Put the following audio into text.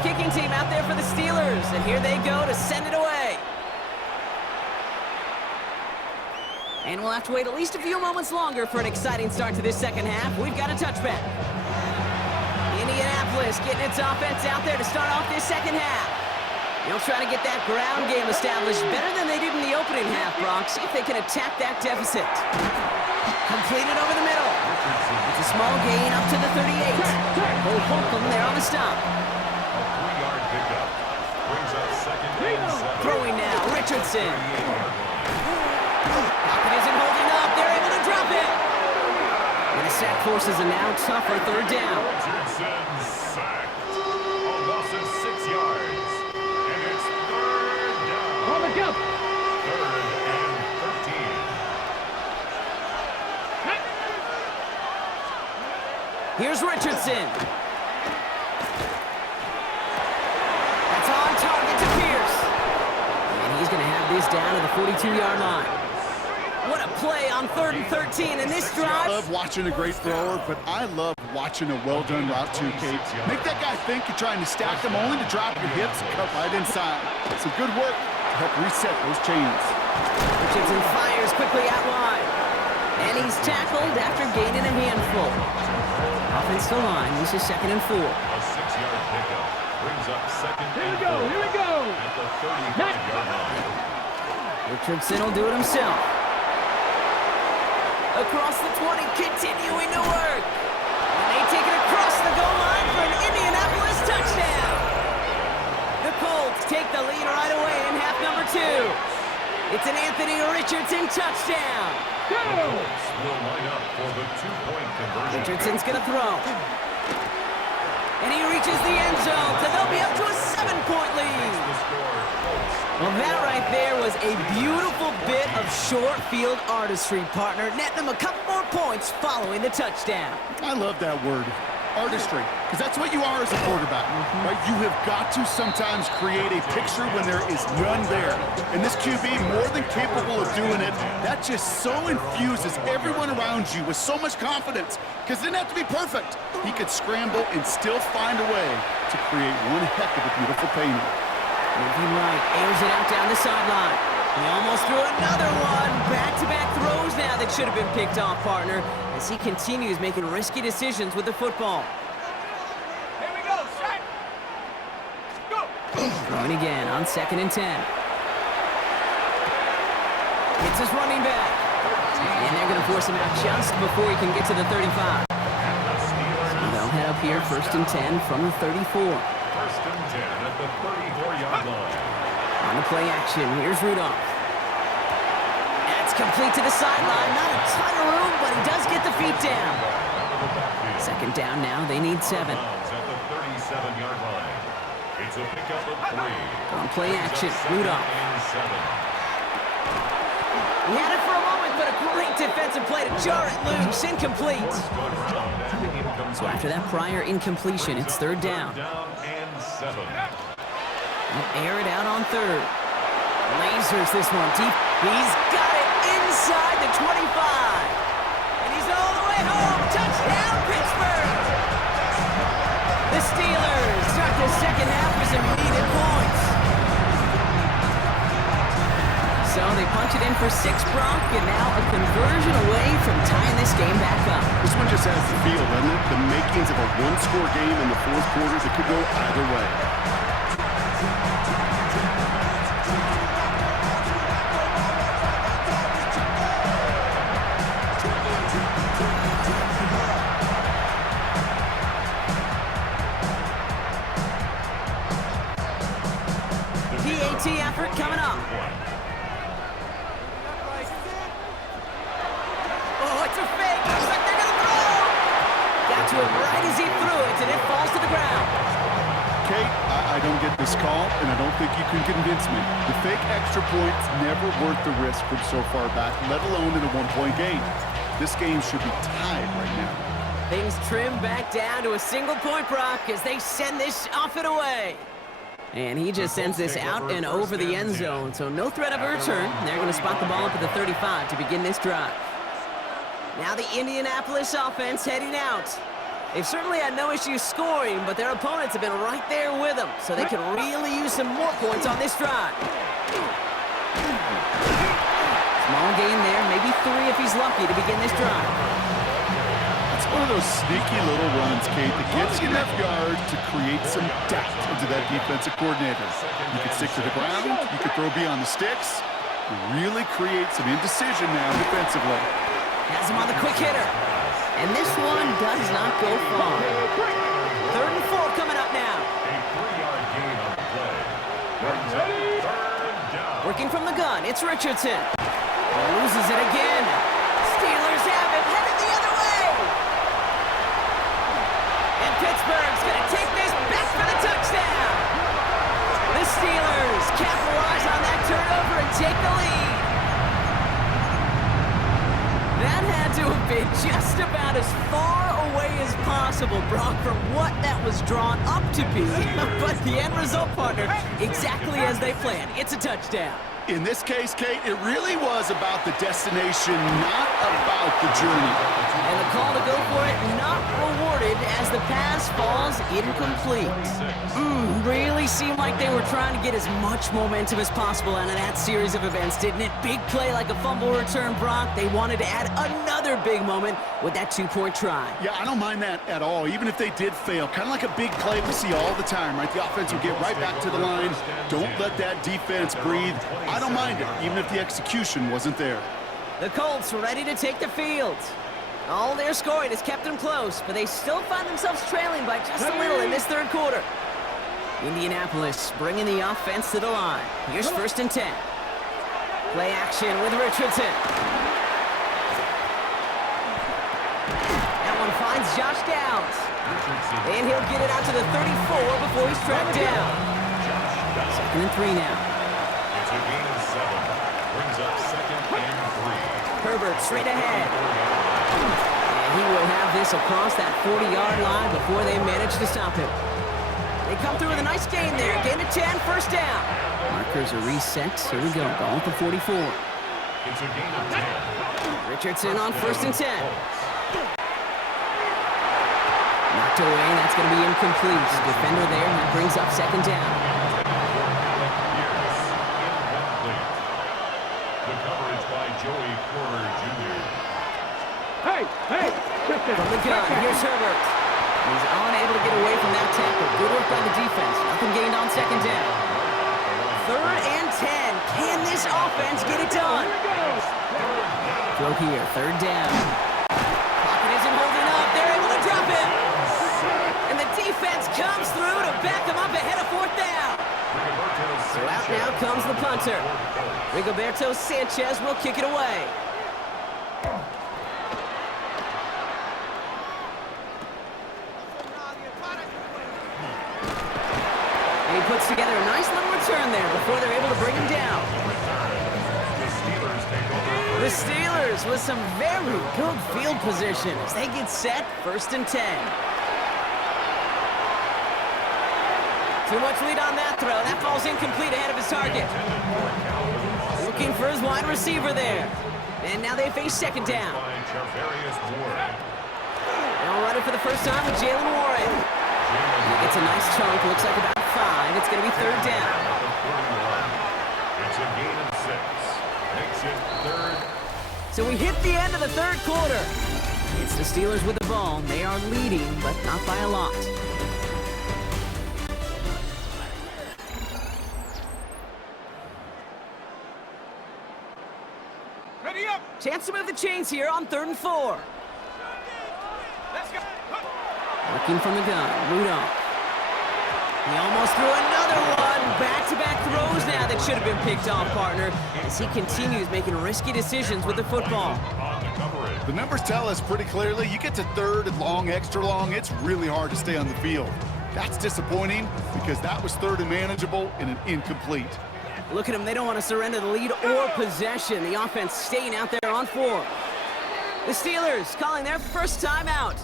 The kicking team out there for the Steelers, and here they go to send it away. And we'll have to wait at least a few moments longer for an exciting start to this second half. We've got a touchback. Indianapolis getting its offense out there to start off this second half. They'll try to get that ground game established better than they did in the opening half, Brock. See if they can attack that deficit. Completed over the middle. It's a small gain up to the 38. Cole Holcomb there on the stop. A 3-yard pickup. Brings up second and 7. Throwing now, Richardson. Pocket isn't holding up. They're able to drop it. And the sack forces a now tougher third down. Richardson sacked. A loss of 6 yards. And it's third down. On the jump. Third and 13. Here's Richardson. That's on target to Pierce. And he's going to have this down to the 42-yard line. What a play on 3rd and 13 in this drive. I love watching a great thrower, but I love watching a well-done route too, Kate. Make that guy think you're trying to stack them only to drop your hips and cut right inside. Some good work to help reset those chains. Richardson fires quickly out wide. And he's tackled after gaining a handful. Offensive line, this is 2nd and 4. A 6-yard pickup. Brings up second and 4. Here we go. At the 35-yard line. Richardson will do it himself. Across the 20, continuing to work. And they take it across the goal line for an Indianapolis touchdown. The Colts take the lead right away in half number 2. It's an Anthony Richardson touchdown. The Colts will line up for the 2-point conversion. Richardson's going to throw. And he reaches the end zone, so they'll be up to a 7-point lead. The score, Colts. Well, that right there was a beautiful bit of short field artistry, partner, netting them a couple more points following the touchdown. I love that word, artistry, because that's what you are as a quarterback, right? You have got to sometimes create a picture when there is none there. And this QB, more than capable of doing it, that just so infuses everyone around you with so much confidence, because it didn't have to be perfect. He could scramble and still find a way to create one heck of a beautiful painting. Moving right, airs it out down the sideline. He almost threw another one. Back-to-back throws now that should have been picked off, partner, as he continues making risky decisions with the football. Here we go. Set. Go. Throwing again on 2nd and 10. It's his running back. And they're going to force him out just before he can get to the 35. They'll head up here 1st and 10 from the 34. 1st and 10 at the 34-yard line. On the play action, here's Rudolph. That's complete to the sideline. Not a ton of room, but he does get the feet down. 2nd down now, they need 7. At the 37-yard line. It's a pickup of 3. On play action, Rudolph. And 7. He had it for a moment, but a great defensive play to jar it loose. Incomplete. So after that prior incompletion, it's 3rd down. Down and 7. They'll air it out on 3rd. Lasers this one deep. He's got it inside the 25. And he's all the way home. Touchdown, Pittsburgh! The Steelers start the second half with some needed points. So they punch it in for 6, Brock, and now a conversion away from tying this game back up. This one just has the feel, doesn't it? The makings of a one-score game in the 4th quarter that could go either way. PAT effort coming up. Oh, it's a fake. Looks like they're going to throw. Got to him right as he threw it, and it falls to the ground. Kate, I don't get this call, and I don't think you can convince me. The fake extra point's never worth the risk from so far back, let alone in a 1-point game. This game should be tied right now. Things trim back down to a single point, Brock, as they send this off and away. And he just sends this out and over the end zone, so no threat of a return. They're going to spot the ball up at the 35 to begin this drive. Now the Indianapolis offense heading out. They've certainly had no issues scoring, but their opponents have been right there with them, so they can really use some more points on this drive. Small gain there, maybe 3 if he's lucky to begin this drive. It's one of those sneaky little runs, Kate, that gets you enough yards to create some doubt into that defensive coordinator. You can stick to the ground, you can throw beyond the sticks, you really create some indecision now defensively. Has him on the quick hitter. And this one does not go far. 3rd and 4 coming up now. A 3-yard gain on the play. Brings up 3rd down. Working from the gun, it's Richardson. Loses it again. Steelers have it, headed the other way. And Pittsburgh's going to take this back for the touchdown. The Steelers capitalize on that turnover and take the lead. That had to have been just about as far away as possible, Brock, from what that was drawn up to be. But the end result, partner, exactly as they planned. It's a touchdown. In this case, Kate, it really was about the destination, not about the journey. And the call to go for it not rewarded as the pass falls incomplete. Really seemed like they were trying to get as much momentum as possible out of that series of events, didn't it? Big play like a fumble return, Brock. They wanted to add another big moment with that 2-point try. Yeah, I don't mind that at all, even if they did fail. Kind of like a big play we see all the time, right? The offense will get right back to the line. Don't let that defense breathe. I don't mind it, even if the execution wasn't there. The Colts ready to take the field. All their scoring has kept them close, but they still find themselves trailing by just a little in this 3rd quarter. Indianapolis bringing the offense to the line. Here's 1st and 10. Play action with Richardson. That one finds Josh Downs. And he'll get it out to the 34 before he's tracked down. 2nd and 3 now. It's a gain of 7. Brings up 2nd and 3. Herbert straight ahead. And he will have this across that 40-yard line before they manage to stop him. They come through with a nice gain there. Gain of 10, 1st down. Markers are reset. Here we go. Ball at the 44. It's a gain of 10. Richardson on 1st and 10. Knocked away. That's going to be incomplete. Defender there. That brings up 2nd down. The coverage by Joey Porter Jr. From the gun, here's Herbert. He's unable to get away from that tackle. Good work by the defense. Nothing gained on 2nd down. 3rd and 10. Can this offense get it done? Throw here, 3rd down. Pocket isn't holding up. They're able to drop it. And the defense comes through to back them up ahead of 4th down. So out now comes the punter. Rigoberto Sanchez will kick it away. And he puts together a nice little return there before they're able to bring him down. The Steelers with some very good field position as they get set, 1st and 10. Too much lead on that throw. That falls incomplete ahead of his target. Looking for his wide receiver there. And now they face 2nd down. Now running for the first time with Jaylen Warren. It's a nice chunk. Looks like about 5. It's going to be 3rd down. It's a gain of 6. Makes it 3rd. So we hit the end of the 3rd quarter. It's the Steelers with the ball. They are leading, but not by a lot. Ready up. Chance to move the chains here on 3rd and 4. Let's go. Working from the gun, Rudolph. He almost threw another one. Back-to-back throws now that should have been picked off, partner, as he continues making risky decisions with the football. The numbers tell us pretty clearly, you get to 3rd and long, extra long, it's really hard to stay on the field. That's disappointing because that was 3rd and manageable and an incomplete. Look at them. They don't want to surrender the lead or possession. The offense staying out there on 4. The Steelers calling their first timeout.